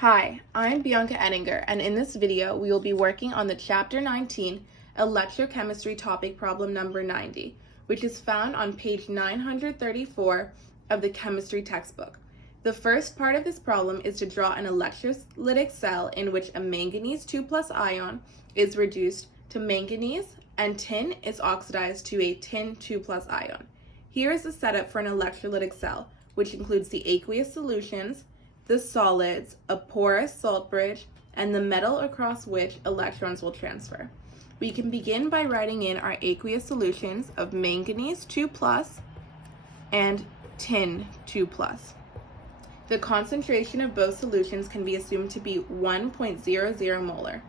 Hi, I'm Bianca Ettinger, and in this video we will be working on the Chapter 19 Electrochemistry topic problem number 90, which is found on page 934 of the chemistry textbook. The first part of this problem is to draw an electrolytic cell in which a manganese 2+ ion is reduced to manganese and tin is oxidized to a tin 2+ ion. Here is the setup for an electrolytic cell, which includes the aqueous solutions, the solids, a porous salt bridge, and the metal across which electrons will transfer. We can begin by writing in our aqueous solutions of manganese 2+ and tin 2+. The concentration of both solutions can be assumed to be 1.00 molar.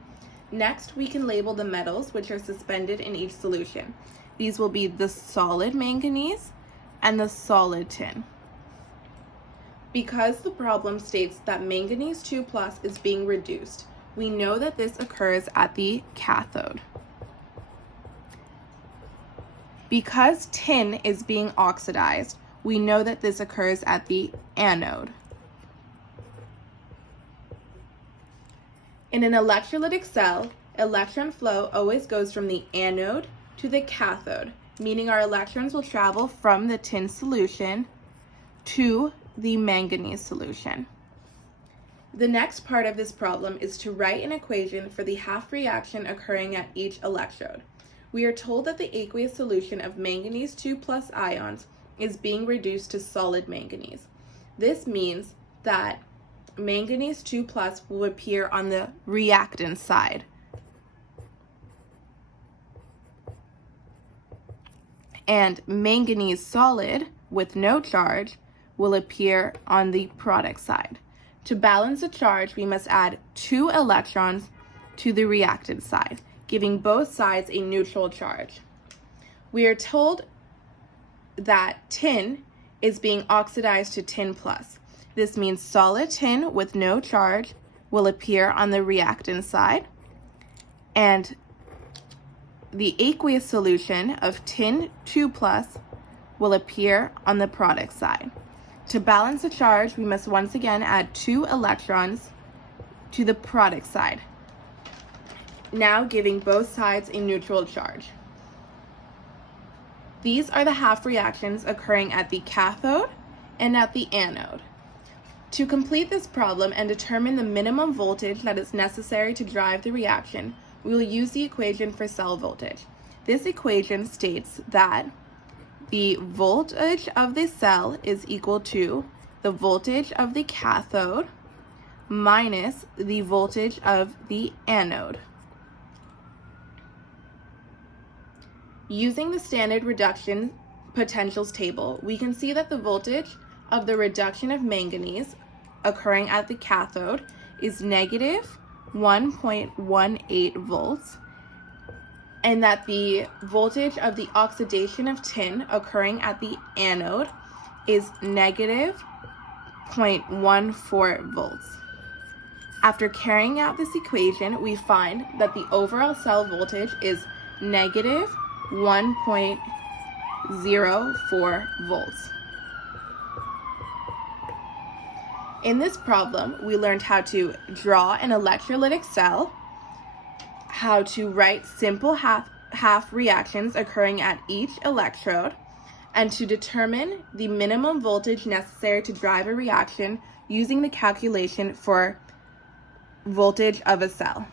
Next, we can label the metals which are suspended in each solution. These will be the solid manganese and the solid tin. Because the problem states that manganese 2+ is being reduced, we know that this occurs at the cathode. Because tin is being oxidized, we know that this occurs at the anode. In an electrolytic cell, electron flow always goes from the anode to the cathode, meaning our electrons will travel from the tin solution to the manganese solution. The next part of this problem is to write an equation for the half reaction occurring at each electrode. We are told that the aqueous solution of manganese 2+ ions is being reduced to solid manganese. This means that manganese 2+ will appear on the reactant side. And manganese solid with no charge will appear on the product side. To balance the charge, we must add 2 electrons to the reactant side, giving both sides a neutral charge. We are told that tin is being oxidized to tin+. This means solid tin with no charge will appear on the reactant side, and the aqueous solution of tin 2+ will appear on the product side. To balance the charge, we must once again add 2 electrons to the product side, now giving both sides a neutral charge. These are the half reactions occurring at the cathode and at the anode. To complete this problem and determine the minimum voltage that is necessary to drive the reaction, we will use the equation for cell voltage. This equation states that the voltage of the cell is equal to the voltage of the cathode minus the voltage of the anode. Using the standard reduction potentials table, we can see that the voltage of the reduction of manganese occurring at the cathode is negative 1.18 volts, and that the voltage of the oxidation of tin occurring at the anode is negative 0.14 volts. After carrying out this equation, we find that the overall cell voltage is negative 1.04 volts. In this problem, we learned how to draw an electrolytic cell, how to write simple half reactions occurring at each electrode, and to determine the minimum voltage necessary to drive a reaction using the calculation for voltage of a cell.